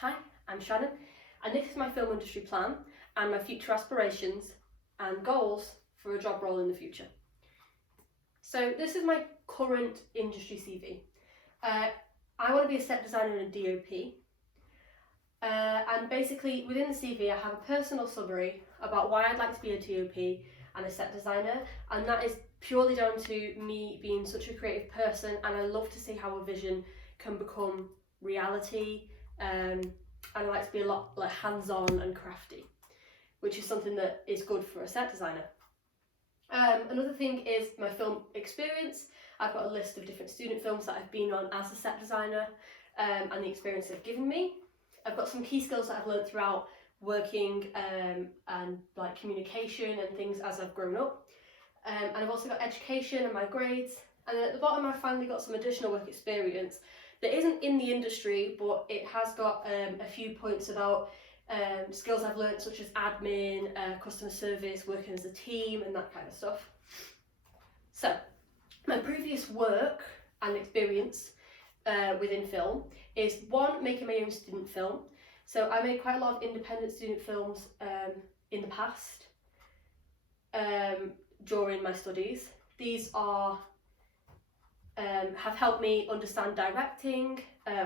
Hi, I'm Shannon, and this is my film industry plan and my future aspirations and goals for a job role in the future. So this is my current industry CV. I want to be a set designer and a DOP. And basically within the CV I have a personal summary about why I'd like to be a DOP and a set designer, and that is purely down to me being such a creative person, and I love to see how a vision can become reality, and I like to be a lot like hands-on and crafty, which is something that is good for a set designer. Another thing is my film experience. I've got a list of different student films that I've been on as a set designer, and the experience they've given me. I've got some key skills that I've learned throughout working and like communication and things as I've grown up. And I've also got education and my grades. And then at the bottom I've finally got some additional work experience that isn't in the industry, but it has got a few points about skills I've learned, such as admin, customer service, working as a team and that kind of stuff. So my previous work and experience within film is one, making my own student film. So I made quite a lot of independent student films in the past during my studies. These are have helped me understand directing,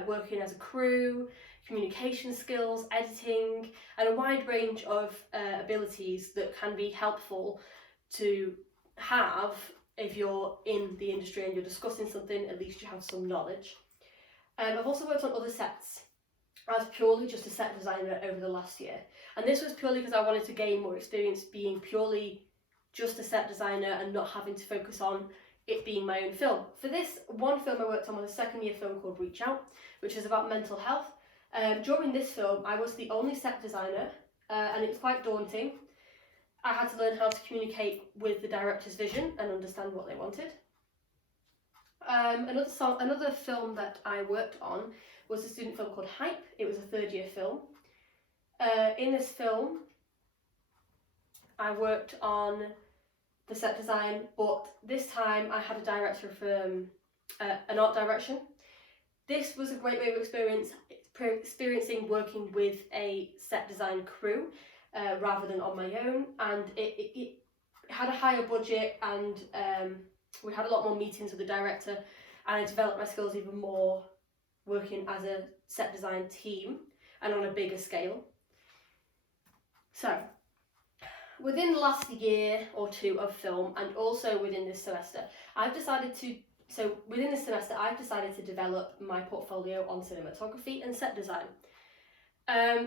working as a crew, communication skills, editing, and a wide range of abilities that can be helpful to have if you're in the industry and you're discussing something. At least you have some knowledge. I've also worked on other sets as purely just a set designer over the last year, and this was purely because I wanted to gain more experience being purely just a set designer and not having to focus on it being my own film. For this one film I worked on was a second year film called Reach Out, which is about mental health. During this film I was the only set designer, and it was quite daunting. I had to learn how to communicate with the director's vision and understand what they wanted. Another film that I worked on was a student film called Hype. It was a third year film. In this film I worked on the set design, but this time I had a director from an art direction. This was a great way of experiencing working with a set design crew rather than on my own, and it had a higher budget, and we had a lot more meetings with the director, and I developed my skills even more working as a set design team and on a bigger scale. So within the last year or two of film, and also within this semester, I've decided to develop my portfolio on cinematography and set design.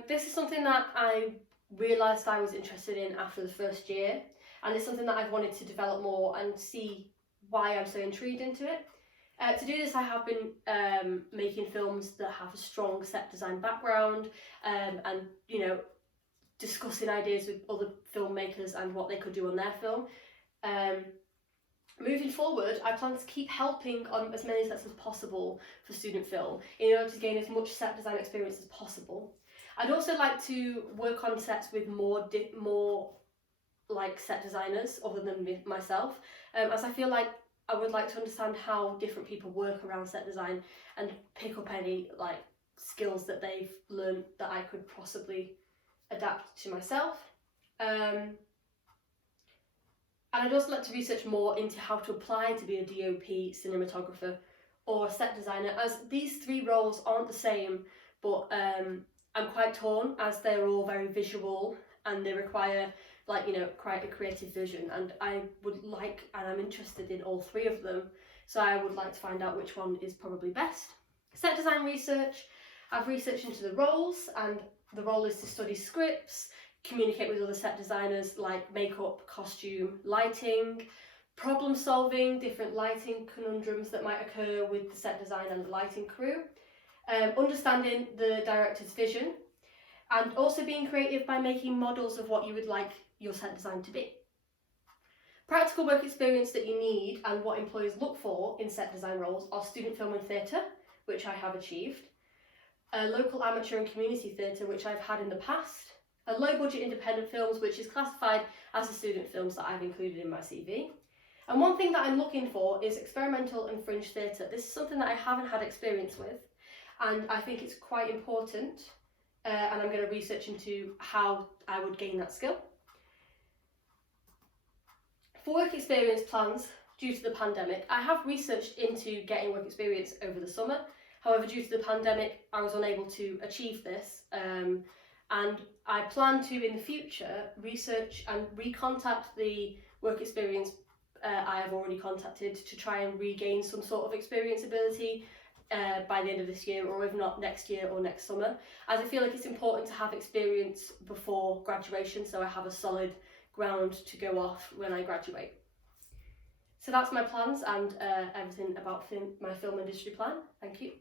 This is something that I realised I was interested in after the first year, and it's something that I've wanted to develop more and see why I'm so intrigued into it. To do this I have been making films that have a strong set design background, and discussing ideas with other filmmakers and what they could do on their film. Moving forward, I plan to keep helping on as many sets as possible for student film in order to gain as much set design experience as possible. I'd also like to work on sets with more like set designers other than myself, as I feel like I would like to understand how different people work around set design and pick up any like skills that they've learned that I could possibly adapt to myself. And I'd also like to research more into how to apply to be a DOP, cinematographer or a set designer, as these three roles aren't the same, but I'm quite torn as they're all very visual and they require quite a creative vision, and I would like, and I'm interested in all three of them, so I would like to find out which one is probably best. Set design research, I've researched into the roles, and the role is to study scripts, communicate with other set designers like makeup, costume, lighting, problem solving, different lighting conundrums that might occur with the set design and the lighting crew, understanding the director's vision, and also being creative by making models of what you would like your set design to be. Practical work experience that you need and what employers look for in set design roles are student film and theatre, which I have achieved, local amateur and community theatre, which I've had in the past, low budget independent films, which is classified as the student films that I've included in my CV. And one thing that I'm looking for is experimental and fringe theatre. This is something that I haven't had experience with, and I think it's quite important and I'm going to research into how I would gain that skill. For work experience plans, due to the pandemic, I have researched into getting work experience over the summer. However, due to the pandemic, I was unable to achieve this, and I plan to, in the future, research and recontact the work experience I have already contacted to try and regain some sort of experience ability by the end of this year, or if not next year or next summer, as I feel like it's important to have experience before graduation, so I have a solid ground to go off when I graduate. So that's my plans and everything about my film industry plan. Thank you.